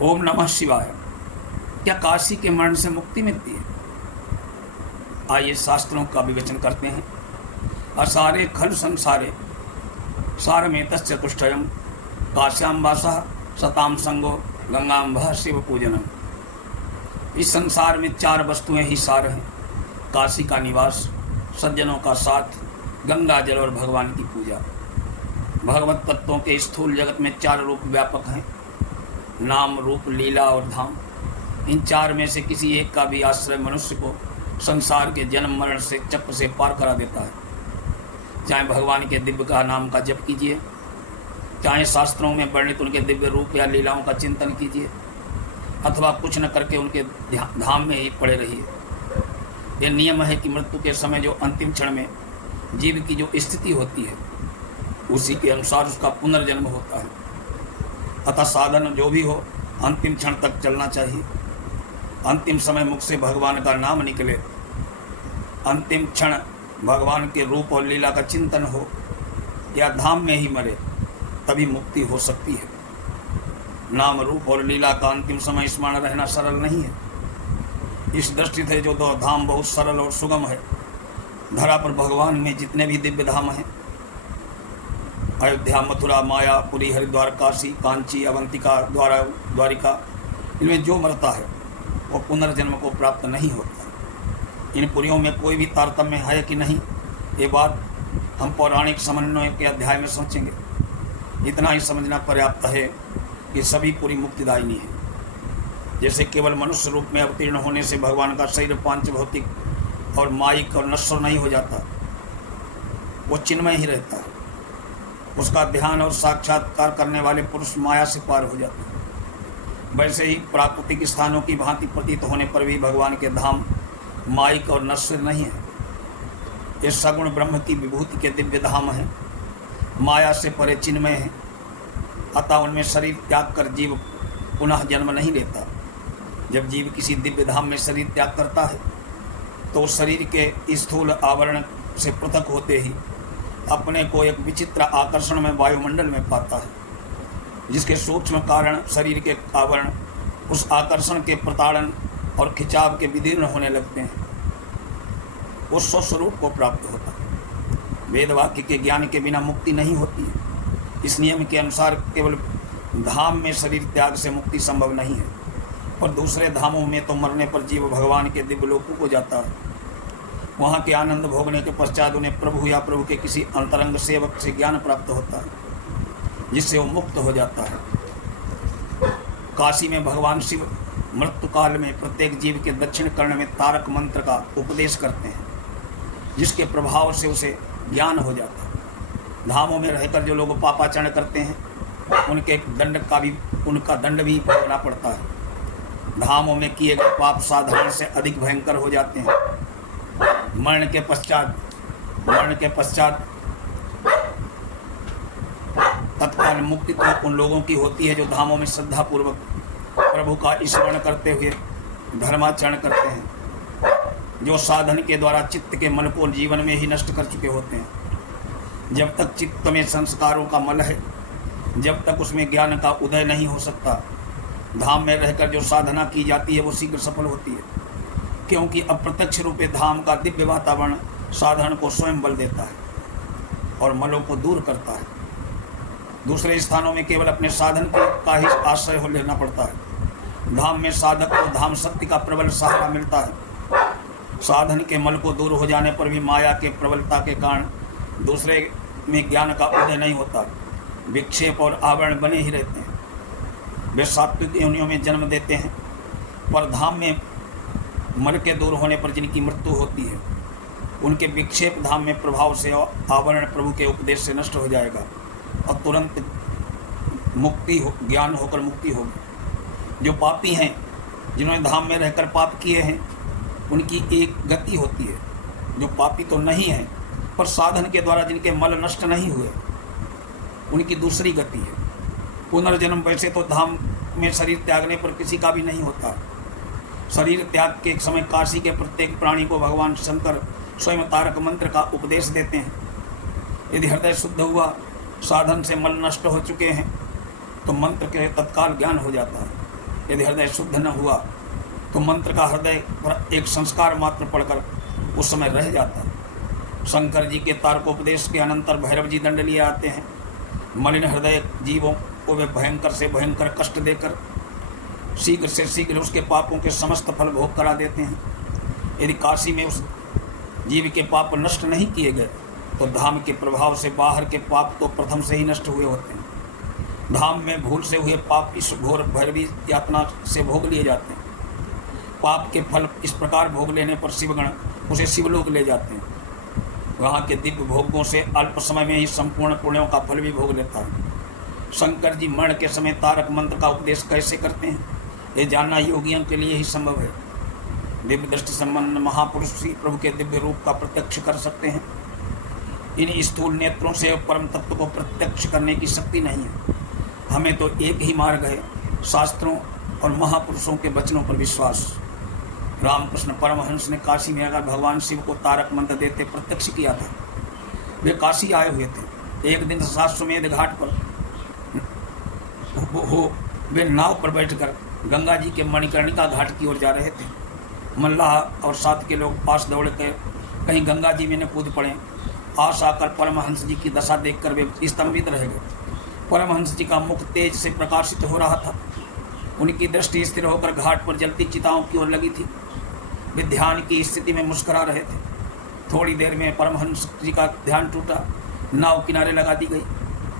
ओम नमः शिवाय। क्या काशी के मरण से मुक्ति मिलती है? आइए शास्त्रों का विवेचन करते हैं। असारे खलु संसारे सारमेतस् चतुष्टयम् काश्याम वासः सताम संगो गंगाम्भः शिव पूजनम। इस संसार में चार वस्तुएं ही सार हैं: काशी का निवास, सज्जनों का साथ, गंगा जल और भगवान की पूजा। भगवत तत्वों के स्थूल जगत में चार रूप व्यापक हैं: नाम, रूप, लीला और धाम। इन चार में से किसी एक का भी आश्रय मनुष्य को संसार के जन्म मरण से चक्र से पार करा देता है। चाहे भगवान के दिव्य का नाम का जप कीजिए, चाहे शास्त्रों में वर्णित उनके दिव्य रूप या लीलाओं का चिंतन कीजिए, अथवा कुछ न करके उनके धाम में ही पड़े रहिए। यह नियम है कि मृत्यु के समय जो अंतिम क्षण में जीव की जो स्थिति होती है, उसी के अनुसार उसका पुनर्जन्म होता है। अतः साधन जो भी हो, अंतिम क्षण तक चलना चाहिए। अंतिम समय मुख से भगवान का नाम निकले, अंतिम क्षण भगवान के रूप और लीला का चिंतन हो, या धाम में ही मरे, तभी मुक्ति हो सकती है। नाम, रूप और लीला का अंतिम समय स्मरण रहना सरल नहीं है। इस दृष्टि से जो दो धाम बहुत सरल और सुगम है। धरा पर भगवान में जितने भी दिव्य धाम हैं, अयोध्या, मथुरा, माया, पुरी, हरिद्वार, काशी, कांची, अवंतिका, द्वारिका, इनमें जो मरता है वो पुनर्जन्म को प्राप्त नहीं होता। इन पुरियों में कोई भी तारतम्य है कि नहीं, ये बात हम पौराणिक समन्वय के अध्याय में सोचेंगे। इतना ही समझना पर्याप्त है कि सभी पुरी मुक्तिदायिनी है। जैसे केवल मनुष्य रूप में अवतीर्ण होने से भगवान का शरीर पांच भौतिक और माइक और नश्वर नहीं हो जाता, वो चिन्मय ही रहता है। उसका ध्यान और साक्षात्कार करने वाले पुरुष माया से पार हो जाते हैं। वैसे ही प्राकृतिक स्थानों की भांति प्रतीत होने पर भी भगवान के धाम माइक और नश्वर नहीं है। ये सगुण ब्रह्म की विभूति के दिव्य धाम हैं, माया से परे चिन्मय हैं। अतः उनमें शरीर त्याग कर जीव पुनः जन्म नहीं लेता। जब जीव किसी दिव्य धाम में शरीर त्याग करता है, तो शरीर के स्थूल आवरण से पृथक होते ही अपने को एक विचित्र आकर्षण में वायुमंडल में पाता है, जिसके सूक्ष्म कारण शरीर के आवरण उस आकर्षण के प्रताड़न और खिंचाव के विदीर्ण होने लगते हैं। वो स्वस्वरूप को प्राप्त होता है। वेद वाक्य के ज्ञान के बिना मुक्ति नहीं होती है। इस नियम के अनुसार केवल धाम में शरीर त्याग से मुक्ति संभव नहीं है, और दूसरे धामों में तो मरने पर जीव भगवान के दिव्य लोकों को जाता है। वहाँ के आनंद भोगने के पश्चात उन्हें प्रभु या प्रभु के किसी अंतरंग सेवक से ज्ञान प्राप्त होता है, जिससे वो मुक्त हो जाता है। काशी में भगवान शिव मृत्यु काल में प्रत्येक जीव के दक्षिण कर्ण में तारक मंत्र का उपदेश करते हैं, जिसके प्रभाव से उसे ज्ञान हो जाता है। धामों में रहकर जो लोग पापाचरण करते हैं, उनका दंड भी भोगना पड़ता है। धामों में किए गए पाप साधारण से अधिक भयंकर हो जाते हैं। मरण के पश्चात तत्काल मुक्ति तो उन लोगों की होती है जो धामों में श्रद्धापूर्वक प्रभु का स्मरण करते हुए धर्माचरण करते हैं, जो साधन के द्वारा चित्त के मन को जीवन में ही नष्ट कर चुके होते हैं। जब तक चित्त में संस्कारों का मल है, जब तक उसमें ज्ञान का उदय नहीं हो सकता, धाम में रहकर जो साधना की जाती है वो शीघ्र सफल होती है, क्योंकि अप्रत्यक्ष रूपे धाम का दिव्य वातावरण साधन को स्वयं बल देता है और मलों को दूर करता है। दूसरे स्थानों में केवल अपने साधन का ही आश्रय हो लेना पड़ता है। धाम में साधक को धाम शक्ति का प्रबल सहारा मिलता है। साधन के मल को दूर हो जाने पर भी माया के प्रबलता के कारण दूसरे में ज्ञान का उदय नहीं होता। विक्षेप और आवरण बने ही रहते हैं। वे सात्विक योनियों में जन्म देते हैं, पर धाम में मर के दूर होने पर जिनकी मृत्यु होती है, उनके विक्षेप धाम में प्रभाव से आवरण प्रभु के उपदेश से नष्ट हो जाएगा और तुरंत ज्ञान होकर मुक्ति होगी। जो पापी हैं, जिन्होंने धाम में रहकर पाप किए हैं, उनकी एक गति होती है। जो पापी तो नहीं है, पर साधन के द्वारा जिनके मल नष्ट नहीं हुए, उनकी दूसरी गति है पुनर्जन्म। वैसे तो धाम में शरीर त्यागने पर किसी का भी नहीं होता। शरीर त्याग के एक समय काशी के प्रत्येक प्राणी को भगवान शंकर स्वयं तारक मंत्र का उपदेश देते हैं। यदि हृदय शुद्ध हुआ, साधन से मल नष्ट हो चुके हैं, तो मंत्र के तत्काल ज्ञान हो जाता है। यदि हृदय शुद्ध न हुआ तो मंत्र का हृदय पर एक संस्कार मात्र पड़कर उस समय रह जाता है। शंकर जी के तारकोपदेश के अनंतर भैरव जी दंड लिए आते हैं। मलिन हृदय जीवों को वे भयंकर से भयंकर कष्ट देकर शीघ्र से शीघ्र उसके पापों के समस्त फल भोग करा देते हैं। यदि काशी में उस जीव के पाप नष्ट नहीं किए गए तो धाम के प्रभाव से बाहर के पाप तो प्रथम से ही नष्ट हुए होते हैं। धाम में भूल से हुए पाप इस घोर भैरवी यातना से भोग लिए जाते हैं। पाप के फल इस प्रकार भोग लेने पर शिवगण उसे शिवलोक ले जाते हैं। वहाँ के दिव्य भोगों से अल्प समय में ही संपूर्ण पुण्यों का फल भी भोग लेता है। शंकर जी मरण के समय तारक मंत्र का उपदेश कैसे करते हैं, ये जानना योगियों के लिए ही संभव है। दिव्य दृष्टि संपन्न महापुरुष श्री प्रभु के दिव्य रूप का प्रत्यक्ष कर सकते हैं। इन स्थूल नेत्रों से परम तत्व को प्रत्यक्ष करने की शक्ति नहीं है। हमें तो एक ही मार्ग है, शास्त्रों और महापुरुषों के वचनों पर विश्वास। रामकृष्ण परमहंस ने काशी में आकर भगवान शिव को तारक मंत्र देते प्रत्यक्ष किया था। वे काशी आए हुए थे। एक दिन साश्वमेध घाट पर वे नाव पर बैठकर गंगा जी के मणिकर्णिका घाट की ओर जा रहे थे। मल्लाह और साथ के लोग पास दौड़ कर कहीं गंगा जी में न कूद पड़े। आस आकर परमहंस जी की दशा देखकर वे स्तंभित रह गए। परमहंस जी का मुख तेज से प्रकाशित हो रहा था। उनकी दृष्टि स्थिर होकर घाट पर जलती चिताओं की ओर लगी थी। वे ध्यान की स्थिति में मुस्कुरा रहे थे। थोड़ी देर में परमहंस जी का ध्यान टूटा। नाव किनारे लगा दी गई।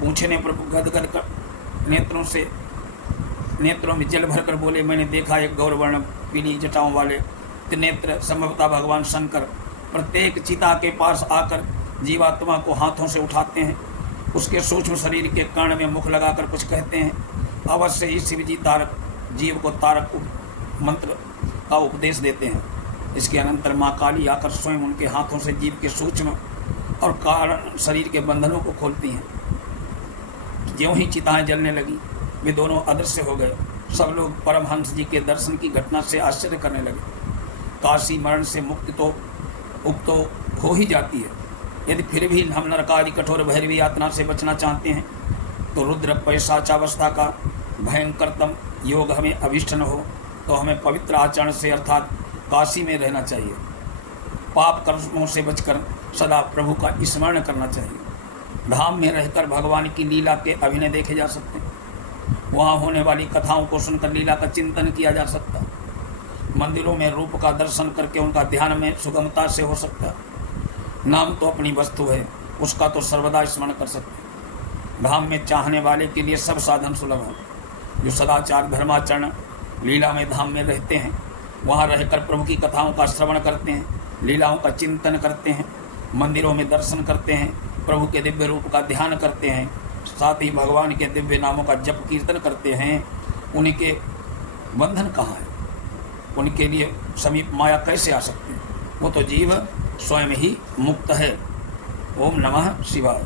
पूछने पर गदगद कर नेत्रों में जल भरकर बोले, मैंने देखा एक गौरवर्ण पीली जटाओं वाले त्रिनेत्र संभवतः भगवान शंकर प्रत्येक चिता के पास आकर जीवात्मा को हाथों से उठाते हैं, उसके सूक्ष्म शरीर के कर्ण में मुख लगाकर कुछ कहते हैं। अवश्य ही शिव जी तारक जीव को तारक मंत्र का उपदेश देते हैं। इसके अनंतर माँ काली आकर स्वयं उनके हाथों से जीव के सूक्ष्म और कारण शरीर के बंधनों को खोलती हैं। ज्यों ही चिताएं जलने लगी वे दोनों अदृश्य हो गए। सब लोग परमहंस जी के दर्शन की घटना से आश्चर्य करने लगे। काशी मरण से मुक्ति तो उक्त हो ही जाती है। यदि फिर भी हम नरकादि कठोर भैरवी यातना से बचना चाहते हैं तो रुद्र पैशाचावस्था का भयंकरतम योग हमें अभिष्ट न हो तो हमें पवित्र आचरण से अर्थात काशी में रहना चाहिए। पाप कर्मों से बचकर सदा प्रभु का स्मरण करना चाहिए। धाम में रहकर भगवान की लीला के अभिनय देखे जा सकते हैं। वहाँ होने वाली कथाओं को सुनकर लीला का चिंतन किया जा सकता है। मंदिरों में रूप का दर्शन करके उनका ध्यान में सुगमता से हो सकता है। नाम तो अपनी वस्तु है, उसका तो सर्वदा स्मरण कर सकते हैं। धाम में चाहने वाले के लिए सब साधन सुलभ हैं। जो सदाचार धर्माचरण लीला में धाम में रहते हैं, वहाँ रहकर प्रभु की कथाओं का श्रवण करते हैं, लीलाओं का चिंतन करते हैं, मंदिरों में दर्शन करते हैं, प्रभु के दिव्य रूप का ध्यान करते हैं, साथ ही भगवान के दिव्य नामों का जप कीर्तन करते हैं, उनके बंधन कहाँ है? उनके लिए समीप माया कैसे आ सकते हैं? वो तो जीव स्वयं ही मुक्त है। ओम नमः शिवाय।